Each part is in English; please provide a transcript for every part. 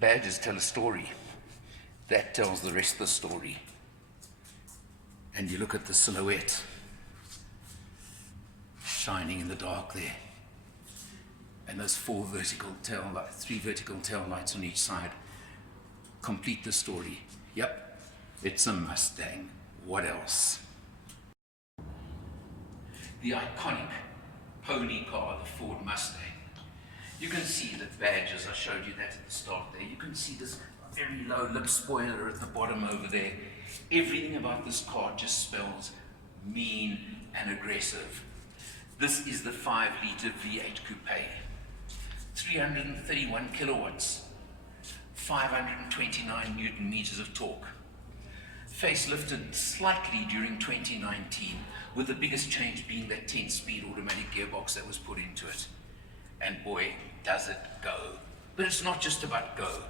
badges tell a story. That tells the rest of the story. And you look at the silhouette shining in the dark there. And those three vertical tail lights on each side complete the story. Yep, it's a Mustang. What else? The iconic pony car, the Ford Mustang. You can see the badges, I showed you that at the start there. You can see this very low lip spoiler at the bottom over there. Everything about this car just spells mean and aggressive. This is the 5-liter V8 coupe. 331 kilowatts, 529 Newton meters of torque. Facelifted slightly during 2019, with the biggest change being that 10-speed automatic gearbox that was put into it. And boy, does it go. But it's not just about go.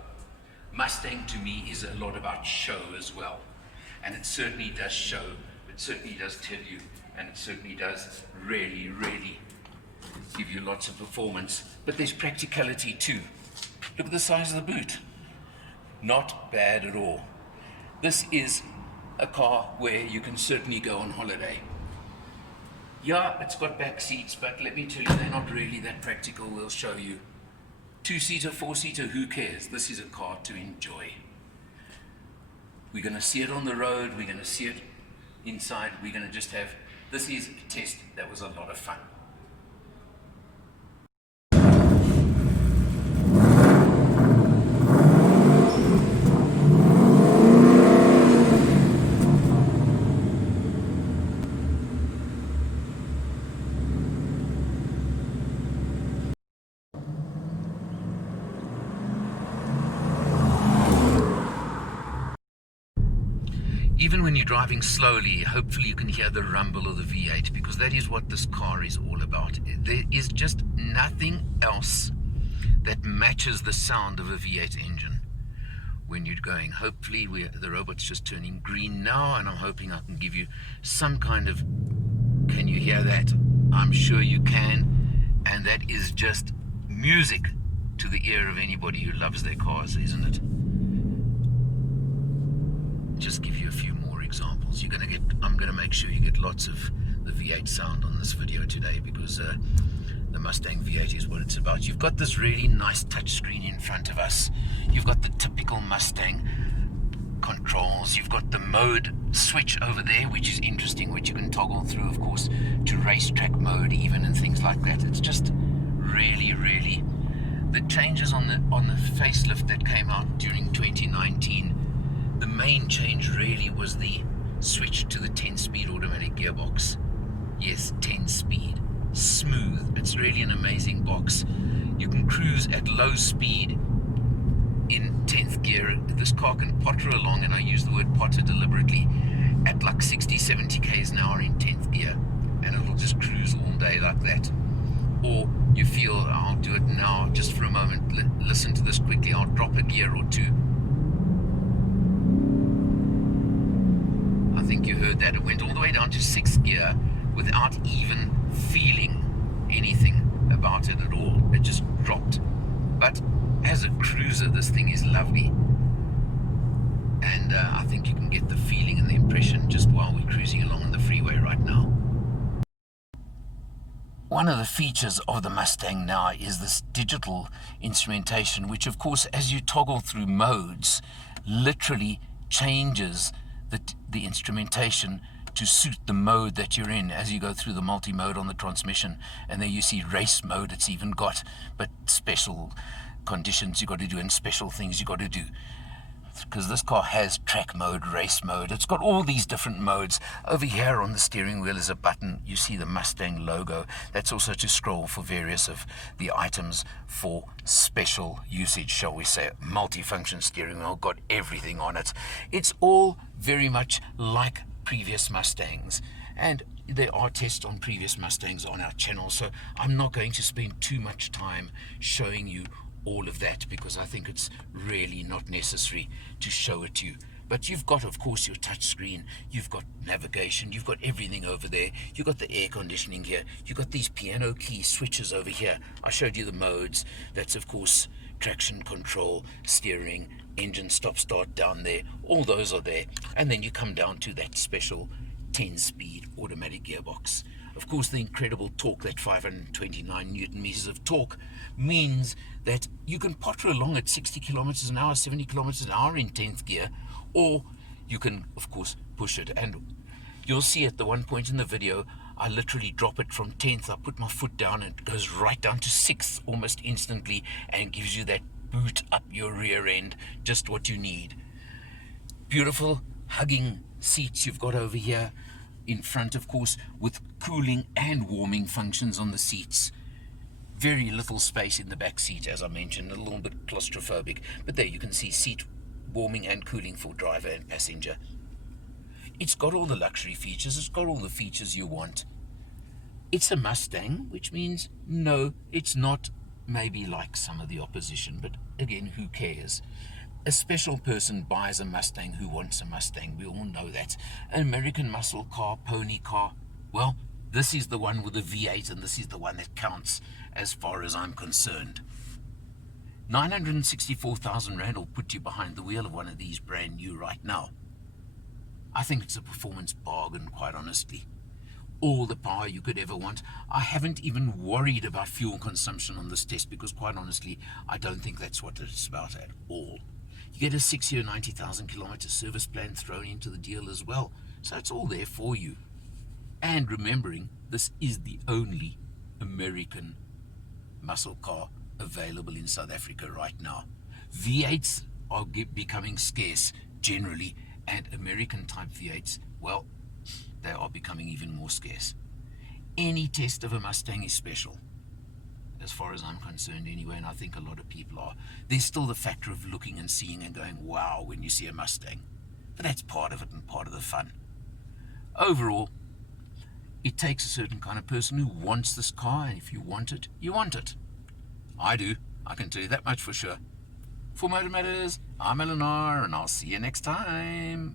Mustang to me is a lot about show as well. And it certainly does show, it certainly does tell you, and it certainly does really, really give you lots of performance. But there's practicality too. Look at the size of the boot. Not bad at all. This is a car where you can certainly go on holiday. Yeah, it's got back seats, but let me tell you, they're not really that practical. We'll show you. 2-seater, 4-seater, who cares? This is a car to enjoy. We're going to see it on the road. We're going to see it inside. We're going to just have, this is a test that was a lot of fun. Even when you're driving slowly, hopefully you can hear the rumble of the V8, because that is what this car is all about. There is just nothing else that matches the sound of a V8 engine when you're going. Hopefully the robot's just turning green now, and I'm hoping I can give you some kind of, can you hear that? I'm sure you can, and that is just music to the ear of anybody who loves their cars, isn't it? Just give you a few more examples. I'm going to make sure you get lots of the V8 sound on this video today, because the Mustang V8 is what it's about. You've got this really nice touchscreen in front of us. You've got the typical Mustang controls. You've got the mode switch over there, which is interesting, which you can toggle through, of course, to racetrack mode even, and things like that. It's just really, really, the changes on the facelift that came out during 2019. The main change really was the switch to the 10-speed automatic gearbox. Yes, 10-speed, smooth. It's really an amazing box. You can cruise at low speed in 10th gear. This car can potter along, and I use the word potter deliberately, at like 60-70 k's an hour in 10th gear, and it'll just cruise all day like that. Or you feel, I'll do it now, just for a moment, listen to this quickly, I'll drop a gear or two. I think you heard that. It went all the way down to 6th gear without even feeling anything about it at all. It just dropped. But as a cruiser, this thing is lovely. And I think you can get the feeling and the impression just while we're cruising along on the freeway right now. One of the features of the Mustang now is this digital instrumentation, which of course, as you toggle through modes, literally changes the instrumentation to suit the mode that you're in as you go through the multi-mode on the transmission. And there you see race mode, it's even got, but special conditions you got to do and special things you got to do. Because this car has track mode, race mode, it's got all these different modes. Over here on the steering wheel is a button, you see the Mustang logo. That's also to scroll for various of the items for special usage, shall we say. Multifunction steering wheel, got everything on it. It's all very much like previous Mustangs, and there are tests on previous Mustangs on our channel, so I'm not going to spend too much time showing you all of that, because I think it's really not necessary to show it to you. But you've got, of course, your touch screen, you've got navigation, you've got everything over there, you've got the air conditioning here, you've got these piano key switches over here. I showed you the modes. That's, of course, traction control, steering, engine stop-start down there. All those are there. And then you come down to that special 10-speed automatic gearbox. Of course, the incredible torque, that 529 Newton meters of torque, means that you can potter along at 60 kilometers an hour, 70 kilometers an hour in 10th gear, or you can, of course, push it. And you'll see at the one point in the video, I literally drop it from 10th, I put my foot down, and it goes right down to 6th almost instantly, and gives you that boot up your rear end, just what you need. Beautiful hugging seats you've got over here in front, of course, with cooling and warming functions on the seats. Very little space in the back seat, as I mentioned, a little bit claustrophobic, but there you can see seat warming and cooling for driver and passenger. It's got all the luxury features, it's got all the features you want. It's a Mustang, which means no, it's not maybe like some of the opposition, but again, who cares? A special person buys a Mustang who wants a Mustang. We all know that. An American muscle car, pony car. Well, this is the one with the V8, and this is the one that counts as far as I'm concerned. 964,000 Rand will put you behind the wheel of one of these brand new right now. I think it's a performance bargain, quite honestly. All the power you could ever want. I haven't even worried about fuel consumption on this test because, quite honestly, I don't think that's what it's about at all. You get a 6-year, 90,000 kilometer service plan thrown into the deal as well. So it's all there for you. And remembering, this is the only American muscle car available in South Africa right now. V8s are becoming scarce generally, and American type V8s, well, they are becoming even more scarce. Any test of a Mustang is special, as far as I'm concerned anyway, and I think a lot of people are. There's still the factor of looking and seeing and going, wow, when you see a Mustang. But that's part of it and part of the fun. Overall, it takes a certain kind of person who wants this car, and if you want it, you want it. I do. I can tell you that much for sure. For Motor Matters, I'm Eleanor, and I'll see you next time.